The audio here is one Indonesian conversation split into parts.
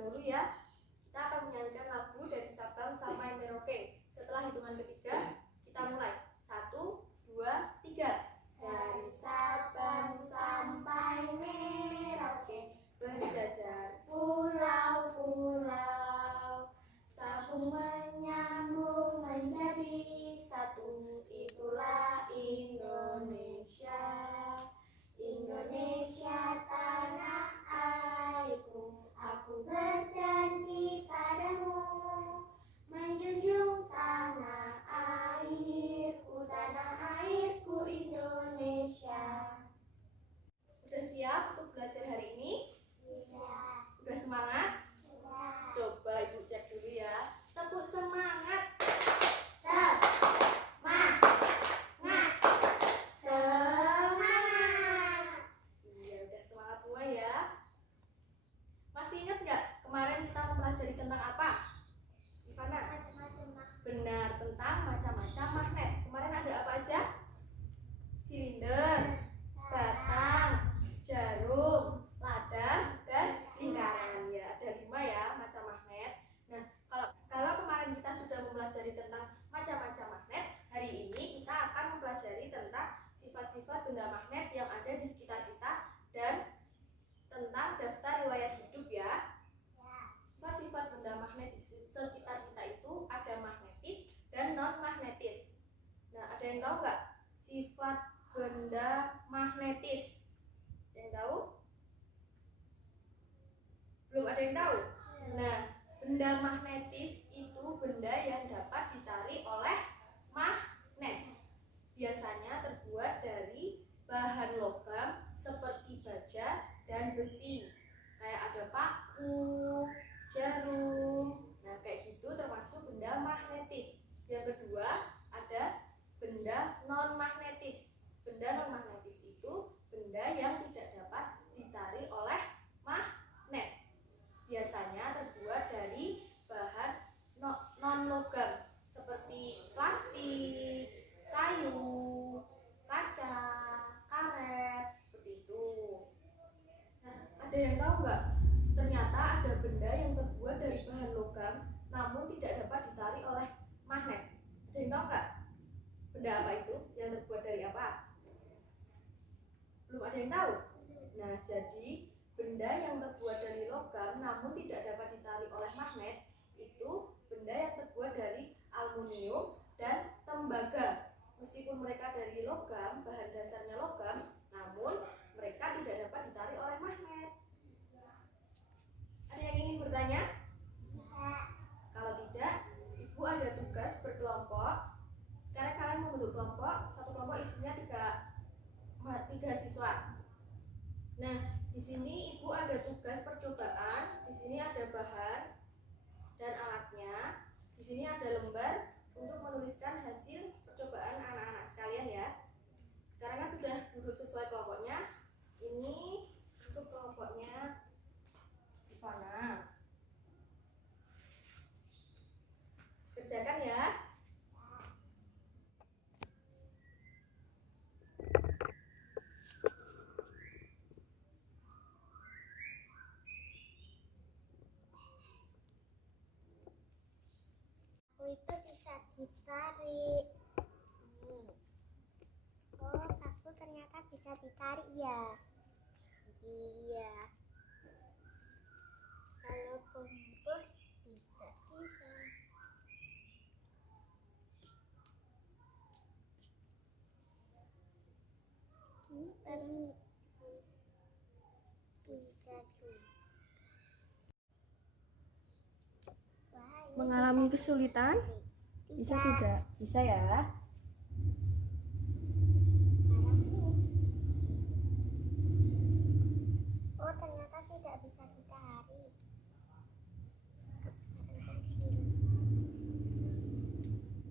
dahulu ya. Kita akan menyanyikan lagu dari Sabang sampai Merauke. Setelah hitungan ketiga, kita mulai. 1, 2, 3. Dari Sabang sampai Merauke, berjajar pulau-pulau, sambung menyambung menjadi satu. Itulah Indonesia. Indonesia tanah airku, aku berjanji padamu, menjunjung tanah airku Indonesia. Udah siap untuk belajar hari ini? Iya. Udah semangat? Iya. Coba Ibu cek dulu ya. Tepuk semangat. Mempelajari tentang apa? Ivana? Macam-macam. Benar, tentang macam-macam magnet. Kemarin ada apa aja? Silinder, batang, jarum, ladang, dan lingkaran. Ya, ada 5 ya macam magnet. Nah, kalau kemarin kita sudah mempelajari tentang macam-macam magnet, hari ini kita akan mempelajari tentang sifat-sifat benda magnet yang ada di sekitar kita dan tentang daftar riwayat hidup ya. Sifat benda magnet di sekitar kita itu ada magnetis dan non magnetis. Nah, ada yang tahu nggak sifat benda magnetis? Ada yang tahu? Belum ada yang tahu? Nah, benda magnetis itu benda yang dapat ditarik oleh magnet. Biasanya terbuat dari bahan logam seperti baja dan besi. Kayak ada paku, jarum, nah kayak gitu termasuk benda magnetis. Yang kedua ada benda non magnetis. Benda non magnetis itu benda yang tidak dapat ditarik oleh magnet. Biasanya terbuat dari bahan non logam seperti plastik, kayu, kaca, karet, seperti itu. Nah, ada yang tahu nggak? Ternyata ada benda yang terbuat dari bahan logam namun tidak dapat ditarik oleh magnet. Ada yang tahu nggak? Benda apa itu? Yang terbuat dari apa? Belum ada yang tahu? Nah, jadi benda yang terbuat dari logam namun tidak dapat ditarik oleh magnet itu benda yang terbuat dari aluminium dan tembaga. Meskipun mereka dari logam, bahan dasarnya logam, namun mereka tidak dapat ditarik oleh magnet. Ada yang ingin bertanya? Ya. Kalau tidak, Ibu ada tugas berkelompok. Sekarang kalian membentuk kelompok. Satu kelompok isinya 3 siswa. Nah, di sini Ibu ada tugas percobaan. Di sini ada bahan dan alatnya. Di sini ada lembar untuk menuliskan hasil percobaan anak-anak sekalian ya. Sekarang kan sudah duduk sesuai kelompoknya. Ini untuk kelompoknya Ivana. Kerjakan ya. Aku itu bisa ditarik. Oh, aku ternyata bisa ditarik ya. Iya. Kalau pembus tidak bisa. Ini bisa tuh. Mengalami kesulitan? Bisa tidak? Bisa ya. Oh, ternyata tidak bisa ditarik.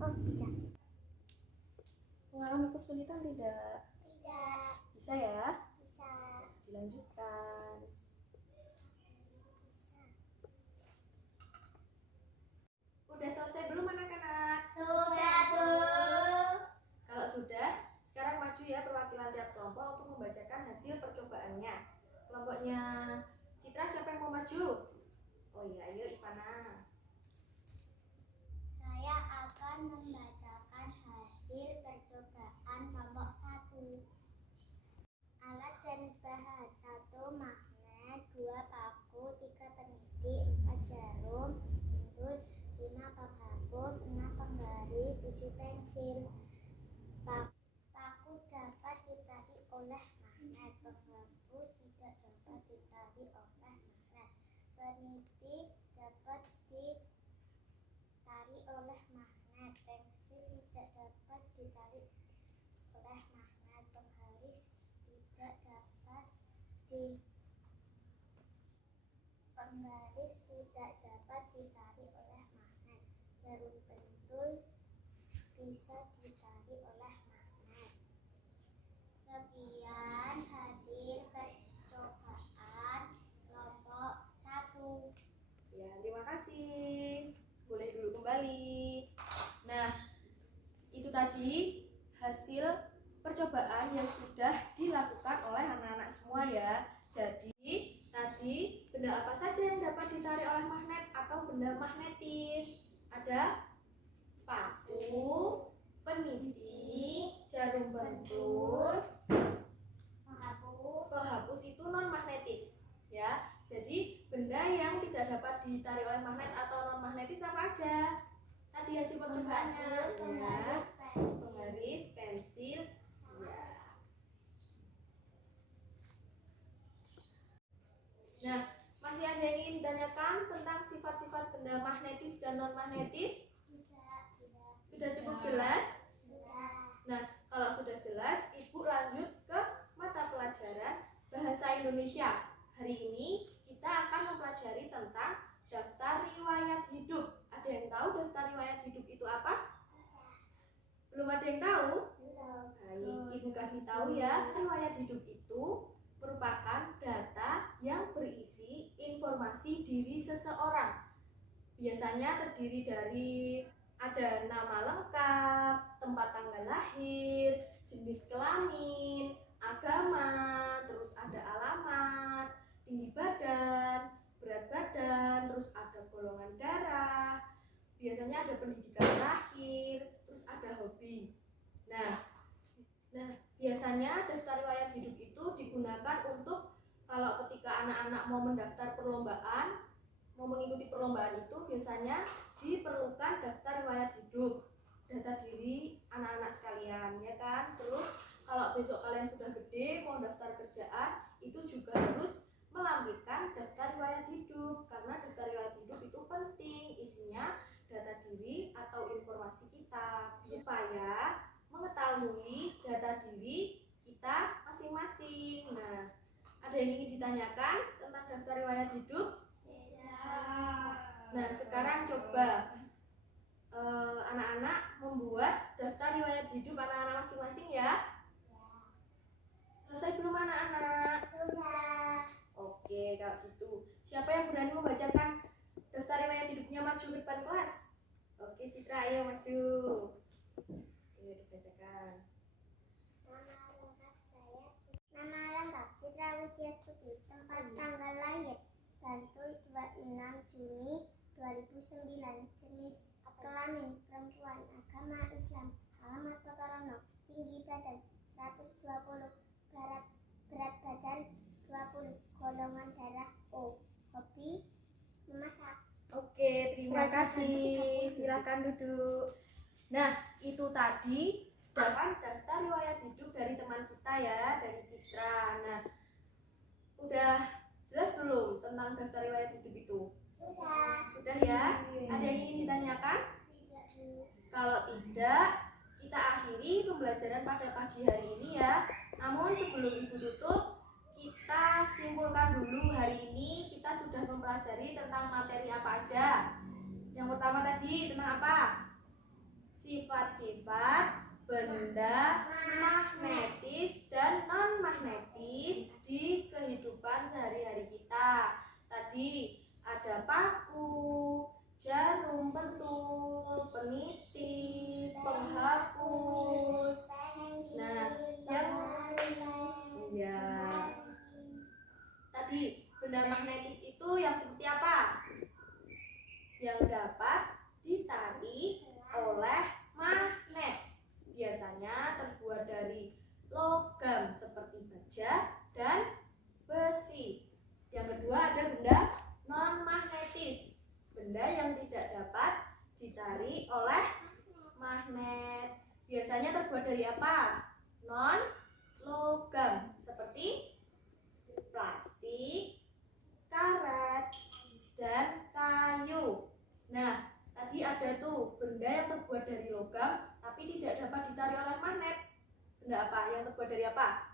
Oh, bisa. Mengalami kesulitan tidak? Tidak. Bisa ya. Bisa. Dilanjutkan. Udah selesai belum anak-anak? Sudah, Bu. Kalau sudah, sekarang maju ya perwakilan tiap kelompok untuk membacakan hasil percobaannya. Kelompoknya Citra, siapa yang mau maju? Oh iya, ayo Ivana. Saya akan membacakan hasil percobaan kelompok 1. Alat dan bahan: 1 magnet, 2 paku, 3 peniti, 4 jarum pentul, 5 penghapus, 6 penggaris, 7 pensil. Paku dapat ditarik oleh magnet, penghapus tidak dapat ditarik oleh magnet, peniti dapat ditarik oleh magnet, pensil tidak dapat ditarik oleh magnet, penggaris tidak dapat ditarik oleh magnet, jarum pentul bisa ditarik oleh magnet. Sekian hasil percobaan kelompok 1. Ya, terima kasih. Boleh dulu kembali. Nah, itu tadi hasil percobaan yang sudah dilakukan oleh anak-anak semua ya. Jadi, tadi benda apa saja yang dapat ditarik oleh magnet atau benda magnetis? Ada paku, peniti, jarum pentul, penghapus itu non magnetis ya. Jadi benda yang tidak dapat ditarik oleh magnet atau non magnetis apa aja? Tadi hasil percobaannya ya, penggaris, pensil ya. Nah, masih ada yang ingin ditanyakan tentang sifat-sifat benda magnetis dan non magnetis? Sudah cukup jelas? Nah, kalau sudah jelas, Ibu lanjut ke mata pelajaran Bahasa Indonesia. Hari ini kita akan mempelajari tentang daftar riwayat hidup. Ada yang tahu daftar riwayat hidup itu apa? Belum ada yang tahu? Baik, Ibu kasih tahu ya. Riwayat hidup itu merupakan data yang berisi informasi diri seseorang. Biasanya terdiri dari ada nama lengkap, tempat tanggal lahir, jenis kelamin, agama, terus ada alamat, tinggi badan, berat badan, terus ada golongan darah, biasanya ada pendidikan terakhir, terus ada hobi. Nah, biasanya daftar riwayat hidup itu digunakan untuk kalau ketika anak-anak mau mendaftar perlombaan, mau mengikuti perlombaan itu biasanya diperlukan daftar riwayat hidup, data diri anak-anak sekalian ya kan. Terus kalau besok kalian sudah gede mau daftar kerjaan itu juga harus melampirkan daftar riwayat hidup, karena daftar riwayat hidup itu penting, isinya data diri atau informasi kita supaya mengetahui data diri kita masing-masing. Nah, ada yang ingin ditanyakan tentang daftar riwayat hidup? Nah, sekarang coba anak-anak membuat daftar riwayat hidup anak-anak masing-masing ya. Selesai belum anak-anak? Sudah. Oke, kalau gitu. Siapa yang berani membacakan daftar riwayat hidupnya maju ke depan kelas? Oke, Citra, ayo maju. Ayo dibacakan. Nama lengkap Citra Widyastuti, tempat tanggal lahir Bantul 26 Juni 2009, jenis kelamin perempuan, agama Islam, alamat Pekorono, tinggi badan 120, berat badan 20, golongan darah O, hobi memasak. Oke, terima kasih. Silakan duduk. Nah, itu tadi daftar riwayat hidup dari teman kita ya, dari Citra. Nah, udah jelas belum tentang daftar riwayat hidup itu? Sudah ya? Ada yang ingin ditanyakan? Tidak. Kalau tidak, kita akhiri pembelajaran pada pagi hari ini ya. Namun sebelum Ibu tutup, kita simpulkan dulu hari ini kita sudah mempelajari tentang materi apa aja. Yang pertama tadi tentang apa? Sifat-sifat benda magnetis dan non-magnetis di kehidupan sehari-hari kita. Tadi ada paku, jarum pentul, peniti, penghapus. Nah, tadi benda magnetis itu yang seperti apa? seperti baja dan besi. Yang kedua ada benda non-magnetis, benda yang tidak dapat ditarik oleh magnet. Biasanya terbuat dari apa? Non-logam, seperti plastik, karet, dan kayu. Nah, tadi ada tuh benda yang terbuat dari logam tapi tidak dapat ditarik oleh magnet. Benda apa? Yang terbuat dari apa?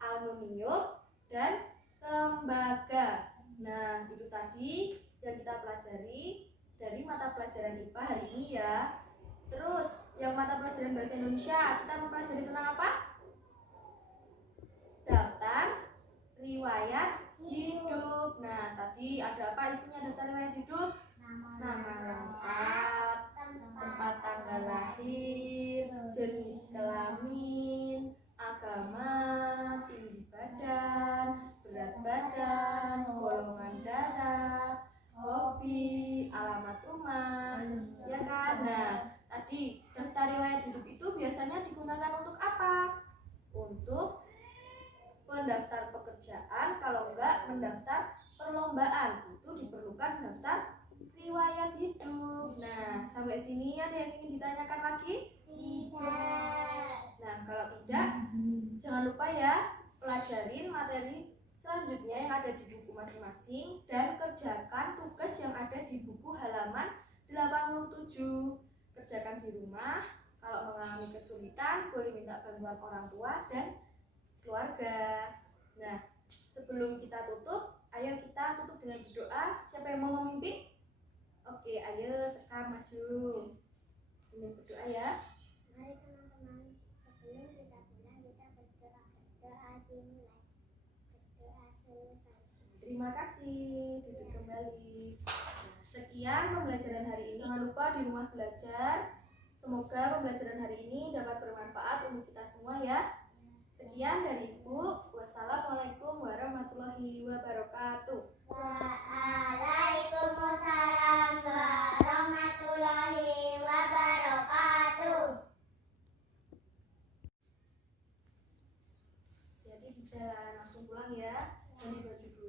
Aluminium dan tembaga. Nah, itu tadi yang kita pelajari dari mata pelajaran IPA hari ini ya. Terus, yang mata pelajaran bahasa Indonesia, kita mempelajari tentang apa? Daftar riwayat hidup. Nah, tadi ada apa isinya daftar riwayat hidup? Nama lengkap, tempat tanggal lahir, jenis kelamin, agama, tinggi badan, berat badan, golongan darah, hobi, alamat rumah, ya kan? Nah, tadi daftar riwayat hidup itu biasanya digunakan untuk apa? Untuk mendaftar pekerjaan, kalau enggak mendaftar perlombaan, itu diperlukan daftar riwayat hidup. Nah, sampai sini ada yang ingin ditanyakan lagi? Tidak. Nah, kalau tidak, jangan lupa ya, pelajarin materi selanjutnya yang ada di buku masing-masing dan kerjakan tugas yang ada di buku halaman 87. Kerjakan di rumah. Kalau mengalami kesulitan, boleh minta bantuan orang tua dan keluarga. Nah, sebelum kita tutup, ayo kita tutup dengan berdoa. Siapa yang mau memimpin? Oke, ayo Sekar maju. Ini berdoa ya. Mari teman-teman, sebelum kita pulang kita berdoa. Berdoa dimulai. Berdoa selesai. Terima kasih. Duduk kembali. Sekian pembelajaran hari ini. Jangan lupa di rumah belajar. Semoga pembelajaran hari ini dapat bermanfaat untuk kita semua ya. Sekian dari Ibu. Wassalamualaikum warahmatullahi wabarakatuh. Waalaikumsalam warahmatullahi wabarakatuh. Jadi bisa langsung pulang ya. Ganti baju dulu.